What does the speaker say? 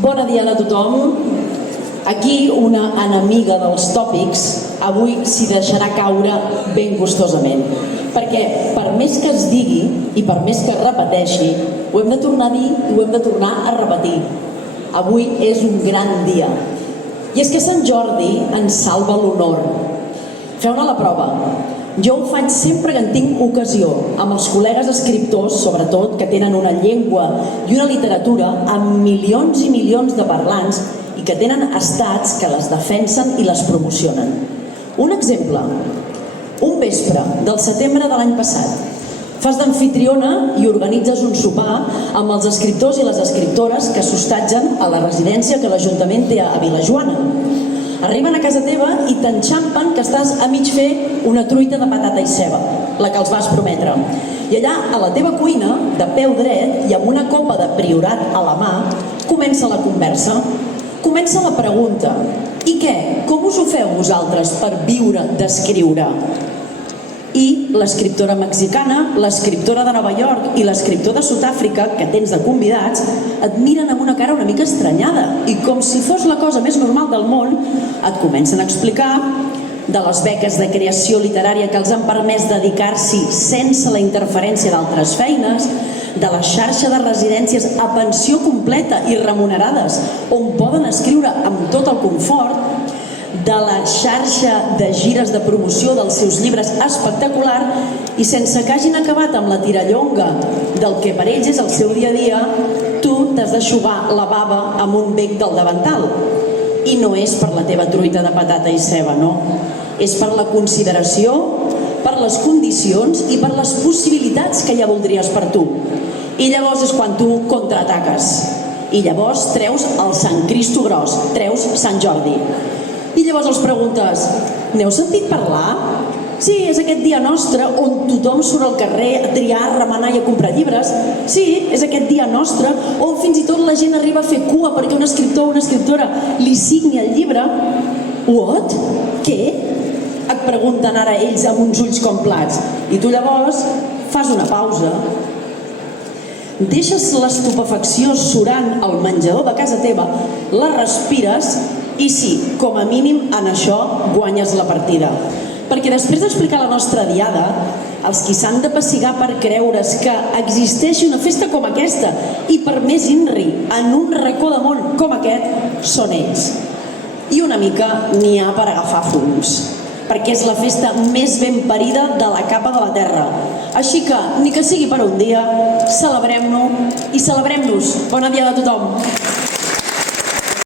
Bona diada a tothom. Aquí una enemiga dels tòpics avui s'hi deixarà caure ben gustosament. Perquè per més que es digui i per més que es repeteixi, ho hem de tornar a dir i ho hem de tornar a repetir. Avui és un gran dia. I és que Sant Jordi ens salva l'honor. Feu-ne la prova. Jo ho faig sempre que en tinc ocasió, amb els col·legues escriptors, sobretot, que tenen una llengua i una literatura amb milions i milions de parlants i que tenen estats que les defensen i les promocionen. Un exemple. Un vespre del setembre de l'any passat, fas d'amfitriona i organitzes un sopar amb els escriptors i les escriptores que s'hostatgen a la residència que l'Ajuntament té a Vilajoana. Arriben a casa teva i t'enxampen que estàs a mig fer una truita de patata i ceba, la que els vas prometre. I allà, a la teva cuina, de peu dret i amb una copa de Priorat a la mà, comença la conversa. Comença la pregunta. I què? Com us ho feu vosaltres per viure d'escriure? I l'escriptora mexicana, l'escriptora de Nova York i l'escriptor de Sud-àfrica, que tens de convidats, et miren amb una cara una mica estranyada i com si fos la cosa més normal del món, et comencen a explicar de les beques de creació literària que els han permès dedicar-s'hi sense la interferència d'altres feines, de la xarxa de residències a pensió completa i remunerades, on poden escriure amb tot el confort, de la xarxa de gires de promoció dels seus llibres espectacular i sense que hagin acabat amb la tirallonga del que per ells és el seu dia a dia, tu t'has d'eixugar la bava amb un bec del davantal. I no és per la teva truita de patata i ceba, no. És per la consideració, per les condicions i per les possibilitats que ja voldries per tu. I llavors és quan tu contraataques. I llavors treus el Sant Cristo gros, treus Sant Jordi. I llavors els preguntes, n'heu sentit parlar? Sí, és aquest dia nostre on tothom surt al carrer a triar, a remenar i a comprar llibres. Sí, és aquest dia nostre on fins i tot la gent arriba a fer cua perquè un escriptor o una escriptora li signi el llibre. What? Què? Et pregunten ara ells amb uns ulls com plats. I tu llavors fas una pausa, deixes l'estupefacció surant al menjador de casa teva, la respires i sí, com a mínim en això guanyes la partida. Perquè després d'explicar la nostra diada, els qui s'han de pessigar per creure's que existeixi una festa com aquesta i per més INRI en un racó de món com aquest són ells. I una mica n'hi ha per agafar fums, perquè és la festa més ben parida de la capa de la terra. Així que, ni que sigui per un dia, celebrem-no i celebrem-nos. Bona diada a tothom!